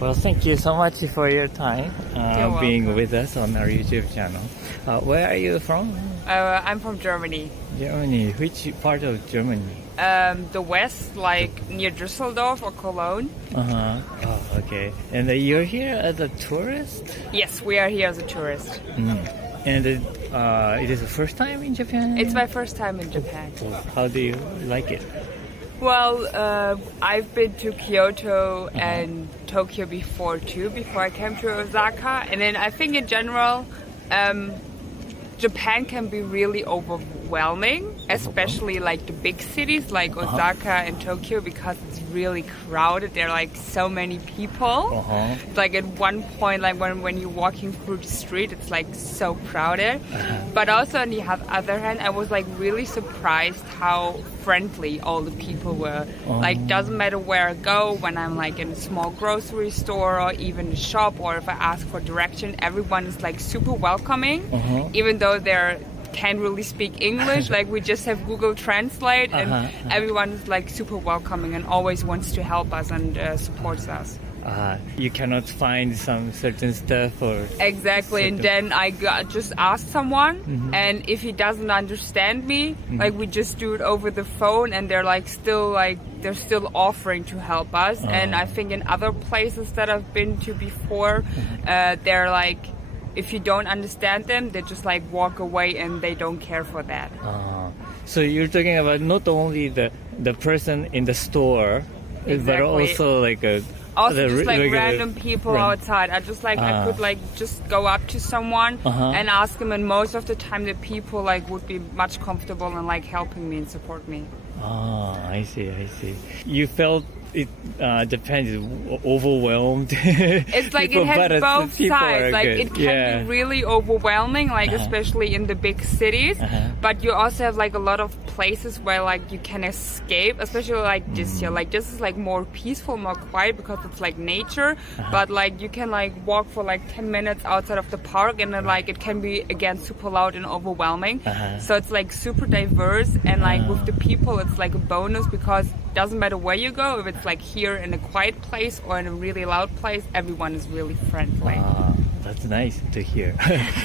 Well, thank you so much for your time being with us on our YouTube channel. Where are you from? I'm from Germany. Germany. Which part of Germany? The west, like near Düsseldorf or Cologne. Oh, okay. And you're here as a tourist? Yes, we are here as a tourist. And it is the first time in Japan? It's my first time in Japan. How do you like it? Well, I've been to Kyoto and Tokyo before too, before I came to Osaka. And then I think in general, Japan can be really overwhelming, especially like the big cities like Osaka and Tokyo, because it's really crowded. There are like so many people. Like at one point, like when you're walking through the street, it's like so crowded. But also on the other hand, I was like really surprised how friendly all the people were. Like doesn't matter where I go, when I'm like in a small grocery store or even a shop, or if I ask for direction, everyone is like super welcoming, even though they can't really speak English. Like we just have Google Translate, and everyone is like super welcoming and always wants to help us and supports us. You cannot find some certain stuff or... Exactly, and then I just ask someone, and if he doesn't understand me, like we just do it over the phone, and they're still offering to help us. And I think in other places that I've been to before, they're like, if you don't understand them, they just like walk away and they don't care for that. So you're talking about not only the person in the store, but also like also just like random people outside. I just like I could like just go up to someone and ask them, and most of the time the people like would be much comfortable and like helping me and support me. I see. You felt it Japan is overwhelmed. It's like it has both sides. Like it can be really overwhelming, like especially in the big cities. But you also have like a lot of places where like you can escape, especially like this here. Like this is like more peaceful, more quiet because it's like nature. But like you can like walk for like 10 minutes outside of the park, and then like it can be again super loud and overwhelming. So it's like super diverse, and like with the people it's like a bonus, because it doesn't matter where you go, if it's like here in a quiet place or in a really loud place, everyone is really friendly. That's nice to hear.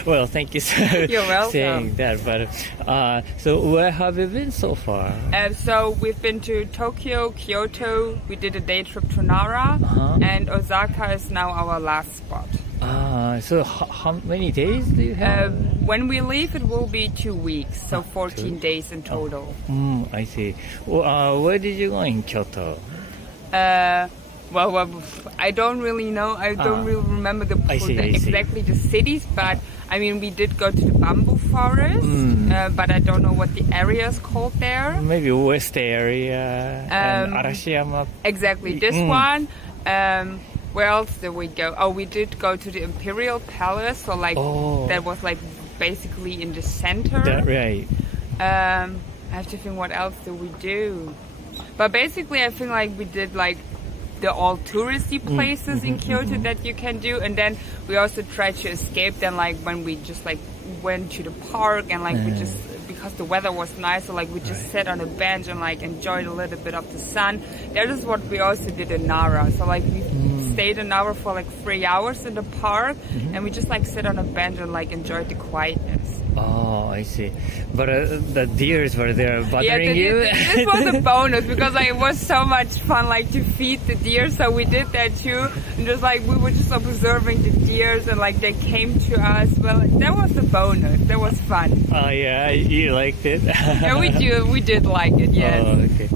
Well, thank you for You're welcome. saying that. But so where have you been so far? So we've been to Tokyo, Kyoto. We did a day trip to Nara, and Osaka is now our last spot. So how many days do you have? When we leave, it will be 2 weeks, so 14 days in total. I see. Where did you go in Kyoto? Well, I don't really know. I don't really remember exactly the cities, but I mean, we did go to the bamboo forest, but I don't know what the area is called there. Maybe West area and Arashiyama. Exactly, this one. Where else did we go? Oh, we did go to the Imperial Palace, so like that was like basically in the center. Right. I have to think, what else did we do? But basically, I think like we did like the all touristy places in Kyoto that you can do, and then we also tried to escape them, like when we just like went to the park, and like we just, because the weather was nice, so like we just sat on a bench and like enjoyed a little bit of the sun. That is what we also did in Nara. So like we stayed in Nara for like 3 hours in the park, and we just like sit on a bench and like enjoyed the quietness. I see. But the deers were there bothering you? This was a bonus, because like, it was so much fun like to feed the deer, so we did that too. And just like we were just observing the deers, and like they came to us. Well, that was a bonus. That was fun. Oh yeah, you liked it? Yeah, we did like it, yes. Okay.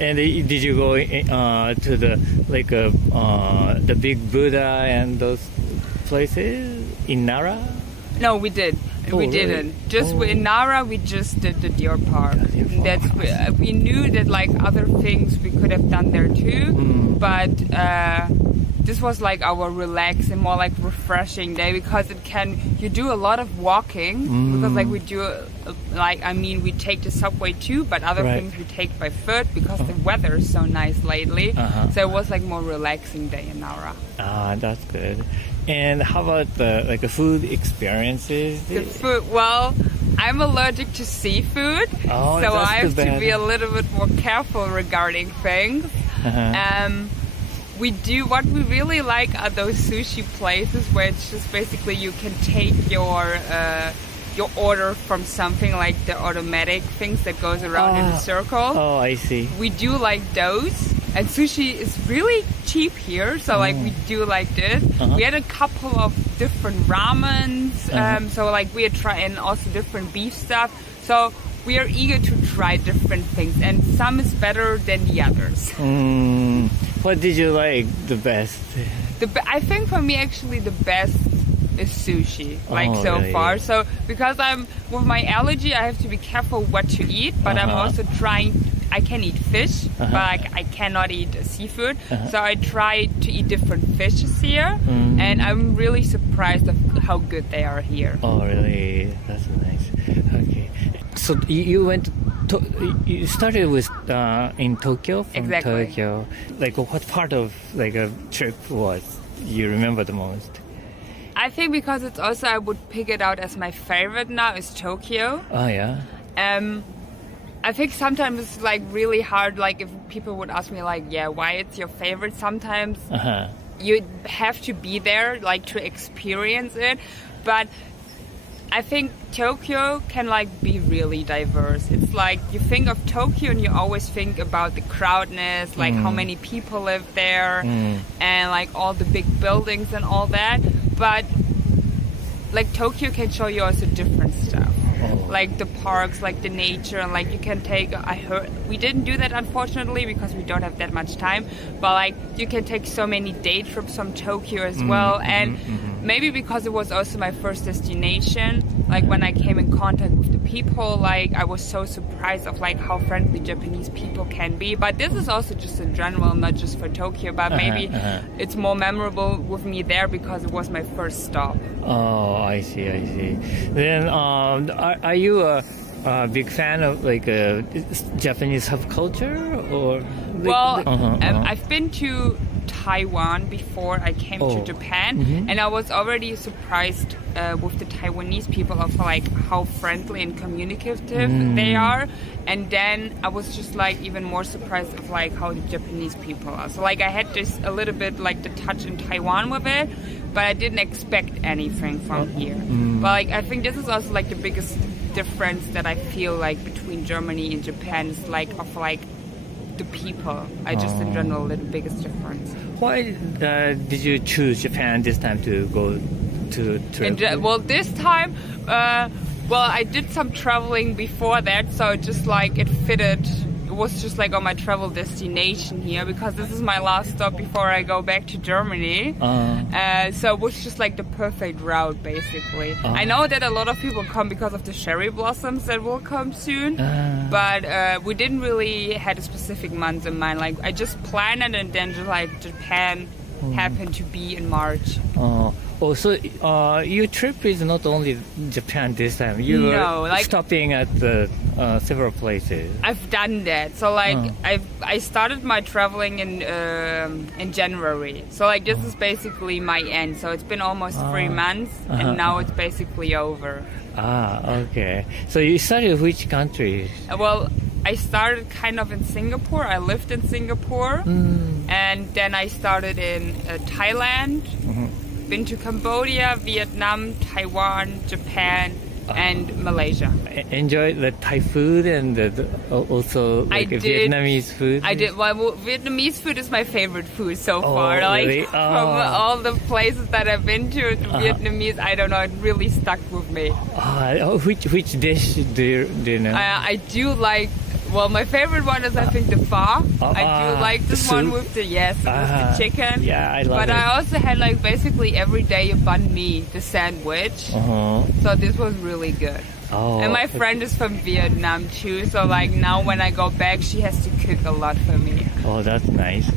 And did you go to the like the big Buddha and those places in Nara? No, we did. We didn't. Just in Nara, we just did the deer park. We knew that like other things we could have done there too, but this was like our relaxed and more like refreshing day, because you do a lot of walking, because like we do we take the subway too, but other things we take by foot, because the weather is so nice lately. So it was like more relaxing day in Nara. That's good. And how about the food experiences? The food, well, I'm allergic to seafood, so I have to be a little bit more careful regarding things. What we really like are those sushi places where it's just basically you can take your order from something like the automatic things that goes around in a circle. Oh, I see. We do like those. And sushi is really cheap here, so like we do like this. We had a couple of different ramens, so like we are trying also different beef stuff. So we are eager to try different things, and some is better than the others. What did you like the best? I think for me actually the best is sushi, so really? far. So because I'm with my allergy, I have to be careful what to eat, but I'm also trying. I can eat fish, but I cannot eat seafood. So I try to eat different fishes here, and I'm really surprised of how good they are here. Oh, really? That's nice. Okay. So you went to, you started with in Tokyo, from Exactly. Tokyo. Like, what part of like a trip was you remember the most? I think because it's also, I would pick it out as my favorite now is Tokyo. Oh, yeah. I think sometimes it's like really hard, like if people would ask me like, yeah, why it's your favorite, sometimes you have to be there like to experience it. But I think Tokyo can like be really diverse. It's like you think of Tokyo and you always think about the crowdness, like how many people live there and like all the big buildings and all that. But like Tokyo can show you also different stuff. Like the parks, like the nature, and like you can take, I heard, we didn't do that unfortunately because we don't have that much time, but like you can take so many day trips from Tokyo as well. And maybe because it was also my first destination, like when I came in contact with the people, like I was so surprised of like how friendly Japanese people can be. But this is also just in general, not just for Tokyo, but maybe it's more memorable with me there because it was my first stop. Oh, I see. Then, are you a big fan of like Japanese subculture or? Well, I've been to Taiwan before I came to Japan, and I was already surprised with the Taiwanese people of like how friendly and communicative they are, and then I was just like even more surprised of like how the Japanese people are. So like I had this a little bit like the touch in Taiwan with it, but I didn't expect anything from here. But like I think this is also like the biggest difference that I feel like between Germany and Japan is like of like the people. I just in general the biggest difference. Why did you choose Japan this time to go to trip? Well, this time, I did some traveling before that, so just like it fitted. It was just like on my travel destination here because this is my last stop before I go back to Germany. So it was just like the perfect route, basically. I know that a lot of people come because of the cherry blossoms that will come soon, but we didn't really had a specific month in mind. Like I just planned it, and then just like Japan happened to be in March. So your trip is not only Japan this time. You were stopping at several places. I've done that. So like I started my traveling in January. So like this is basically my end. So it's been almost 3 months, and now it's basically over. Okay. So you started which country? Well, I started kind of in Singapore. I lived in Singapore, and then I started in Thailand. Been to Cambodia, Vietnam, Taiwan, Japan, and Malaysia. Enjoy the Thai food and also like Vietnamese food? I did. Well, Vietnamese food is my favorite food so far. Like really? from all the places that I've been to, Vietnamese, I don't know, it really stuck with me. Which dish do you know? I do like. Well, my favorite one is I think the pho. I do like this one with the with the chicken. Yeah, I love it. But I also had like basically every day a banh mi, the sandwich. So this was really good. And my friend is from Vietnam too, so like now when I go back, she has to cook a lot for me. Oh, that's nice.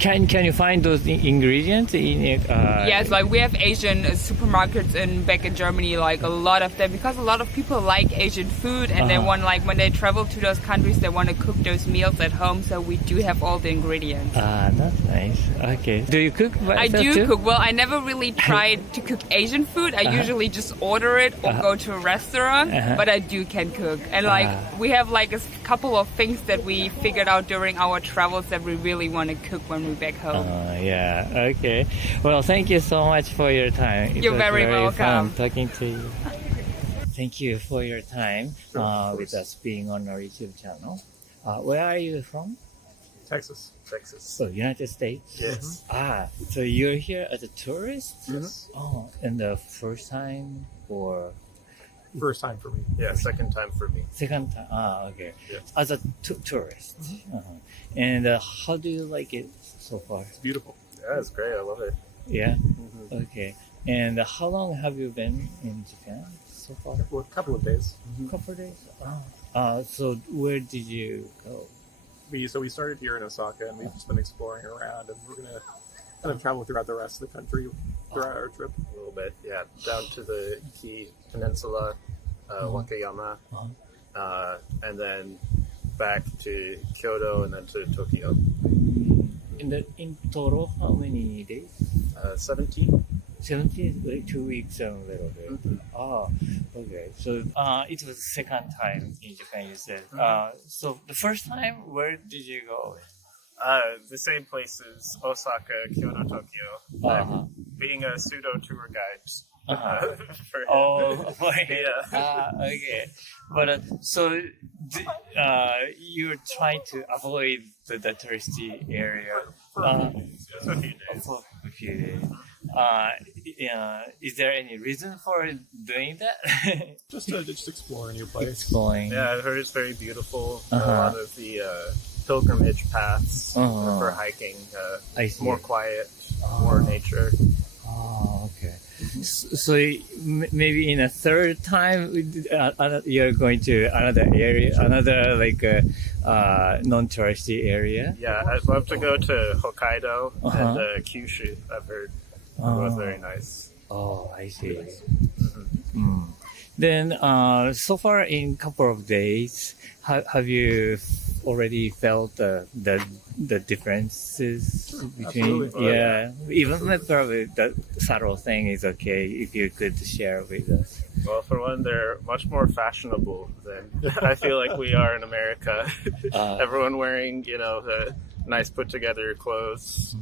Can you find those ingredients in it? Yes, like we have Asian supermarkets back in Germany, like a lot of them, because a lot of people like Asian food, and they want like when they travel to those countries, they want to cook those meals at home. So we do have all the ingredients. That's nice. Okay. Do you cook by yourself I do too? cook. Well, I never really tried to cook Asian food. I usually just order it or go to a restaurant, but I can cook. And like we have like a couple of things that we figured out during our trip travels that we really want to cook when we're back home. Yeah. Okay. Well, thank you so much for your time. You're very welcome. Fun talking to you. Thank you for your time with us being on our YouTube channel. Where are you from? Texas. So United States. Yes. So you're here as a tourist? Yes. Oh, and the first time or First time for me. Yeah, second time for me. second time? Okay. Yeah. As a tourist. And how do you like it so far? It's beautiful. Yeah, it's great. I love it. Yeah. Okay. And how long have you been in Japan so far? For a couple of days. Couple of days. So where did you go? We started here in Osaka, and we've just been exploring around, and we're gonna kind of travel throughout the rest of the country throughout our trip. A little bit, yeah. Down to the Kii Peninsula, Wakayama, and then back to Kyoto, and then to Tokyo. In total, how many days? 17. 17, like 2 weeks and a little bit. Okay. So it was the second time in Japan, you said. So the first time, where did you go? The same places, Osaka, Kyoto, Tokyo. Being a pseudo tour guide for him. Yeah. Okay. But so you're trying to avoid the touristy area For a few days. for a few days. Is there any reason for doing that? Just to explore a new place. Exploring. Yeah, I've heard it's very beautiful. A lot of the pilgrimage paths for hiking. I see. More quiet, more nature. Okay. So maybe in a third time, you're going to another area, another like non-touristy area. Yeah, I'd love to go to Hokkaido and Kyushu. I've heard both very nice. Oh, I see. Then, so far in couple of days, have you already felt the differences between? Absolutely. Yeah, even probably the subtle thing is okay if you could share with us. Well, for one, they're much more fashionable than I feel like we are in America. Everyone wearing, the nice put together clothes,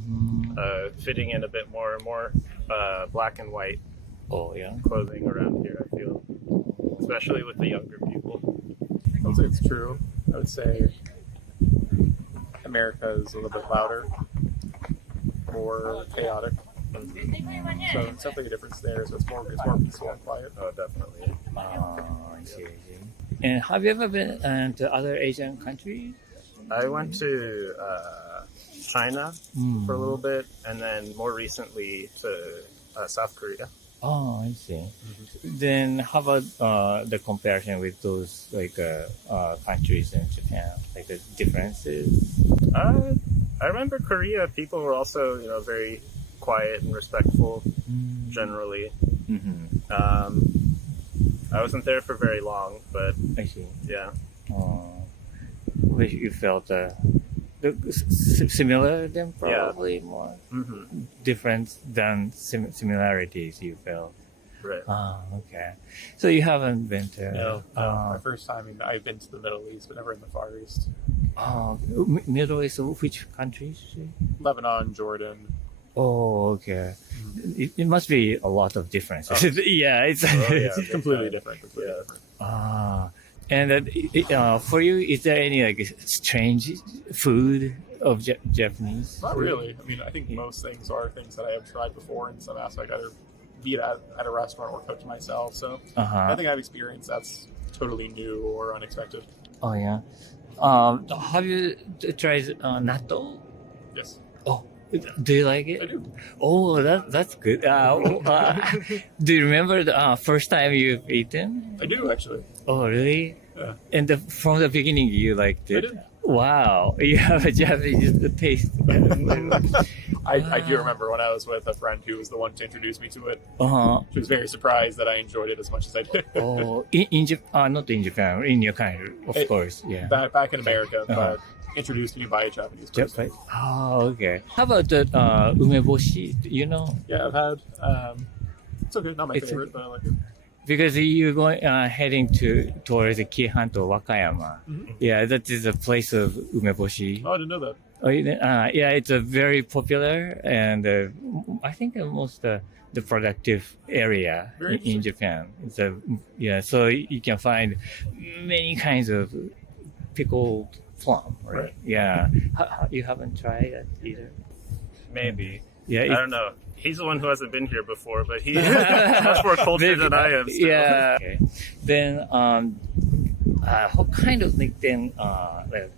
fitting in a bit more black and white clothing around here, I feel. Especially with the younger people. I would say it's true. I would say America is a little bit louder, more chaotic. So it's definitely a difference there. So it's more peaceful and quiet. Oh, definitely. I see. And have you ever been to other Asian countries? I went to China for a little bit, and then more recently to South Korea. Oh, I see. Then how about the comparison with those countries in Japan, like the differences? I remember Korea. People were also, very quiet and respectful, generally. I wasn't there for very long, but I see. Yeah. Which you felt similar than probably more different than similarities you felt. Right. Okay. So you haven't been to? No. My first time, I've been to the Middle East, but never in the Far East. Middle East, which countries? Lebanon, Jordan. Oh, okay. It must be a lot of differences. Yeah, it's completely different. And for you, is there any strange food of Japanese? Not really. I think most things are things that I have tried before in some aspect, either be it at a restaurant or cooked myself. So nothing I've experienced that's totally new or unexpected. Oh yeah. Have you tried natto? Yes. Oh, do you like it? I do. Oh, that's good. Do you remember the first time you've eaten? I do, actually. Oh, really? Yeah. And from the beginning, you liked it? I did. Wow, you have a Japanese taste. I do remember when I was with a friend who was the one to introduce me to it. She was very surprised that I enjoyed it as much as I did. Oh, in Japan, not in Japan, in your country, of course, yeah. Back in America, but introduced me by a Japanese person. Oh, okay. How about the umeboshi? You know? Yeah, I've had. It's okay, not my favorite, but I like it. because you're going heading towards Kihanto, Wakayama. Yeah, that is a place of umeboshi. Oh, I didn't know that. Yeah, it's a very popular and I think most the productive area in Japan. So you can find many kinds of pickled plum, right? Yeah, you haven't tried it either? Maybe. Yeah, I don't know. He's the one who hasn't been here before, but he's much more cultured than I am. So. Yeah. Okay. Then, what kind of like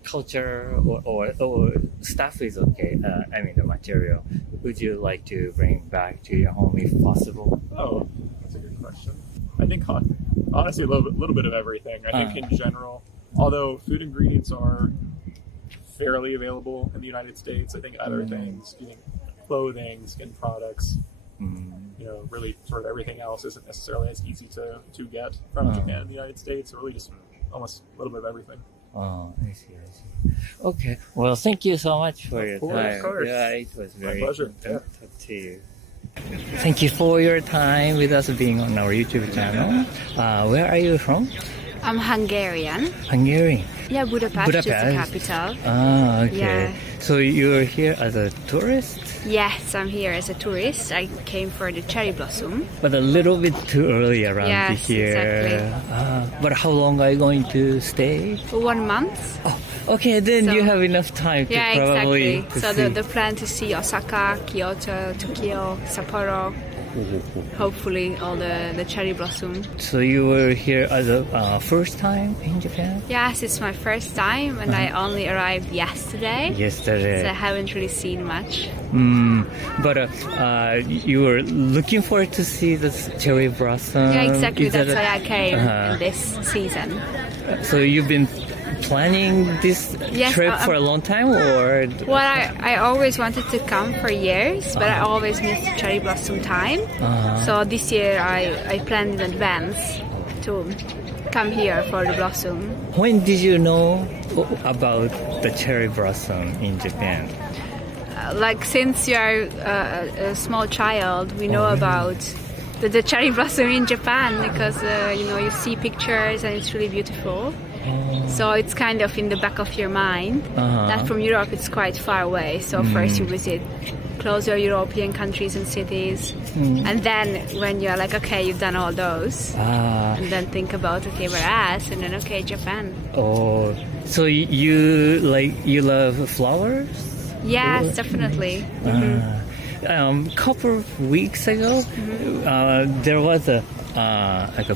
culture or stuff is okay? I mean, the material. Would you like to bring back to your home if possible? Oh, that's a good question. I think honestly a little bit of everything. I think in general, although food ingredients are fairly available in the United States, I think other things, clothing, skin products, really sort of everything else isn't necessarily as easy to get from Japan and the United States. So really just almost a little bit of everything. Oh, I see. Okay. Well, thank you so much for your time. Of course. Yeah, it was very My pleasure. good to talk to you. Thank you for your time with us being on our YouTube channel. Where are you from? I'm Hungarian. Hungarian. Yeah, Budapest is the capital. Ah, okay. Yeah. So you're here as a tourist? Yes, I'm here as a tourist. I came for the cherry blossom. But a little bit too early around here. Exactly. But how long are you going to stay? For 1 month. Oh, okay, then you have enough time to probably exactly. So the plan to see Osaka, Kyoto, Tokyo, Sapporo. Hopefully all the cherry blossom. So you were here as a first time in Japan? Yes, it's my first time and I only arrived yesterday. So I haven't really seen much. But you were looking forward to see the cherry blossom? Yeah, exactly. That's why I came in this season. So you've been planning this trip for a long time, or? Well, I always wanted to come for years, but I always missed cherry blossom time. So this year I planned in advance to come here for the blossom. When did you know about the cherry blossom in Japan? Like since you're a small child, we know about the cherry blossom in Japan because you see pictures and it's really beautiful. So it's kind of in the back of your mind. That from Europe it's quite far away. So first you visit closer European countries and cities, and then when you're like, okay, you've done all those, and then think about, okay, where else, and then okay, Japan. Oh, so you love flowers? Yes, definitely. Couple of weeks ago, there was a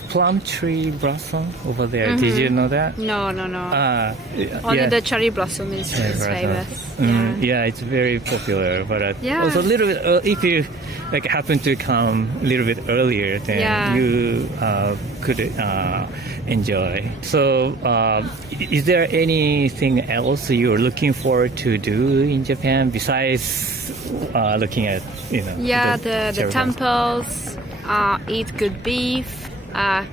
plum tree blossom over there. Did you know that? No. Only the cherry blossom is famous. Yeah, it's very popular. But also a little bit, if you happen to come a little bit earlier, then you could enjoy. So, is there anything else you're looking forward to do in Japan besides looking at the temples? Eat good beef,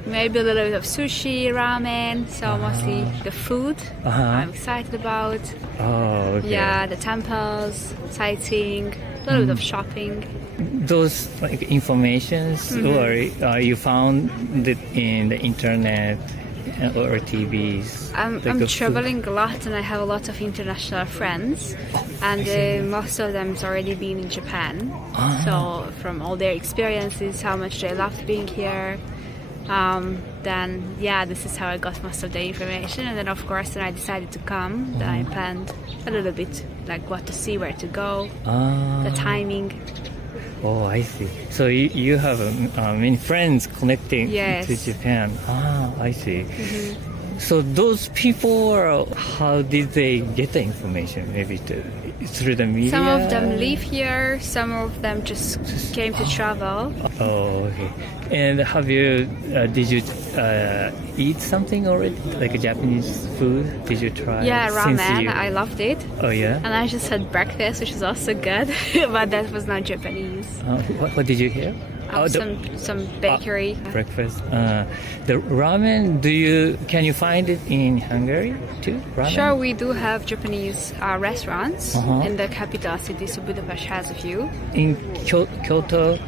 maybe a little bit of sushi, ramen, so mostly the food I'm excited about. Oh, okay. Yeah, the temples, sightseeing, a little bit of shopping. Those informations, or you found it in the internet or TVs? I'm traveling a lot and I have a lot of international friends, and most of them has already been in Japan. So from all their experiences, how much they loved being here, then this is how I got most of the information. And then of course when I decided to come, then I planned a little bit like what to see, where to go, the timing. Oh, I see. So you have many friends connecting to Japan. I see. So those people, how did they get the information? Maybe through the media? Some of them live here, some of them just came to travel. Oh, okay. And did you eat something already? Like a Japanese food? Did you try? Yeah, ramen. I loved it. Oh, yeah? And I just had breakfast, which was also good, but that was not Japanese. What did you have? Some bakery. Breakfast. The ramen, can you find it in Hungary too? Ramen? Sure, we do have Japanese restaurants in the capital city, so Budapest has a few. In Kyoto,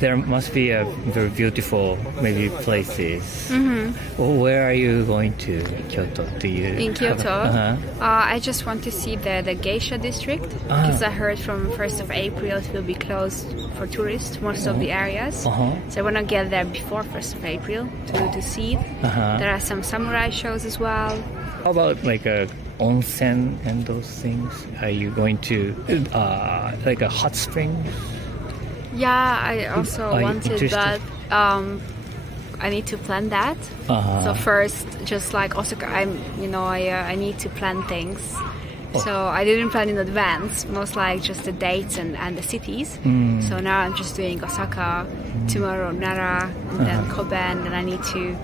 there must be a very beautiful maybe places. Where are you going to? Kyoto? Do you? In Kyoto, I just want to see the geisha district because I heard from 1st of April it will be closed for tourists, most of the areas. So I want to get there before 1st of April to see it. There are some samurai shows as well. How about like a onsen and those things? Are you going to like a hot spring? Yeah, I also Are you wanted, interested? but I need to plan that. So first, just like Osaka, I need to plan things. So I didn't plan in advance, most like just the dates and the cities. So now I'm just doing Osaka, tomorrow Nara, and then Kobe, and I need to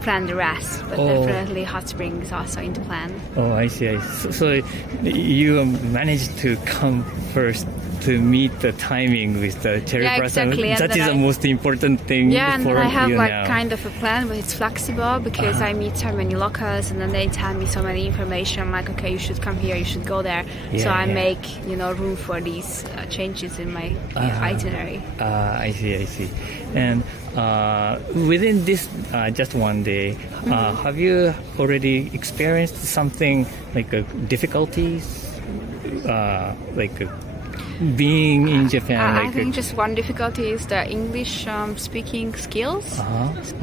plan the rest. But definitely hot spring is also in the plan. Oh, I see. So you managed to come first to meet the timing with the cherry blossom. Exactly. That is the most important thing. Yeah, and then I have like now. kind of a plan, but it's flexible because I meet so many locals, and then they tell me so many information. Like, okay, you should come here, you should go there. So I make room for these changes in my itinerary. I see. And within this just one day, have you already experienced something like difficulties, being in Japan? I think just one difficulty is the English speaking skills.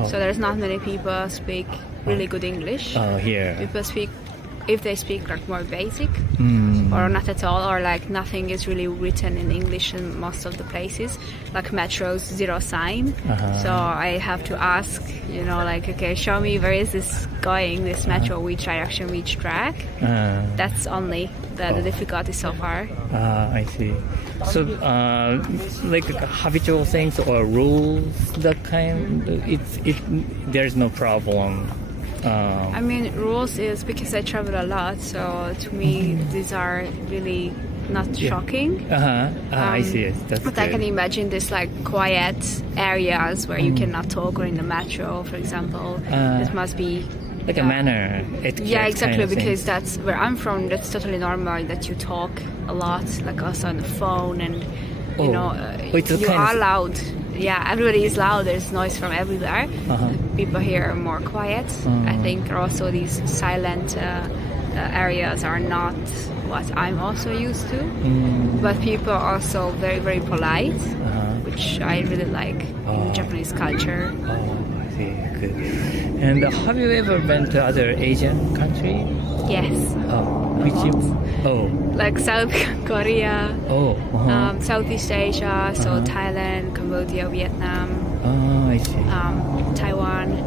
So there's not many people speak really good English. Here. People speak, if they speak like more basic or not at all, or like nothing is really written in English in most of the places, like metros, zero sign. So I have to ask, okay, show me where is this going, this metro, which direction, which track. That's only the difficulty so far. I see. So like habitual things or rules, that kind, there's no problem. I mean, rules is because I travel a lot, so to me these are really not shocking. I see it. That's but good. I can imagine this like quiet areas where you cannot talk, or in the metro, for example. It must be like a manner. Yeah, exactly. Kind of because things. that's where I'm from. That's totally normal that you talk a lot, like also on the phone, and it's you are loud. Yeah, everybody is loud. There's noise from everywhere. People here are more quiet. I think also these silent areas are not what I'm also used to. But people are also very, very polite, which I really like in Japanese culture. I see. Good. And have you ever been to other Asian countries? Yes. Like South Korea, Southeast Asia, so Thailand, Cambodia, Vietnam, I see. Taiwan.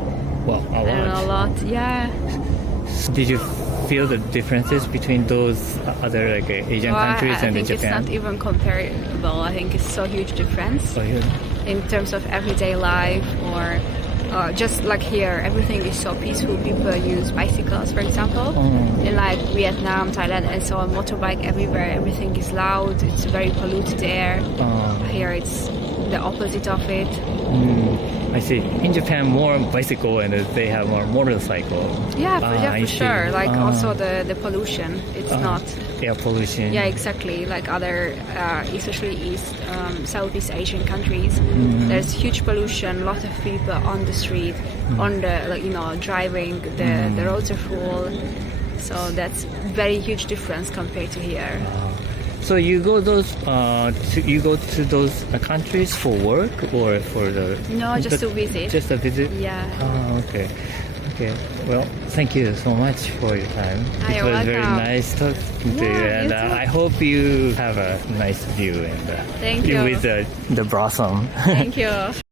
Well, A lot. Yeah. Did you feel the differences between those other Asian countries I and think Japan? it's not even comparable. I think it's so huge difference in terms of everyday life, or just like here, everything is so peaceful. People use bicycles, for example. In like Vietnam, Thailand, and so on, motorbike everywhere. Everything is loud. It's very polluted air. Here, it's the opposite of it. I see. In Japan, more bicycle, and they have more motorcycle. Yeah, for sure. Like also the pollution. It's not air pollution. Yeah, exactly. Like other, especially Southeast Asian countries, there's huge pollution. A lot of people on the street, on the driving. The roads are full. So that's very huge difference compared to here. So you go to those countries for work or for just to visit. Just a visit. Yeah. Okay. Well, thank you so much for your time. It was very nice talking to you, and I hope you have a nice view and thank you with the blossom. Thank you.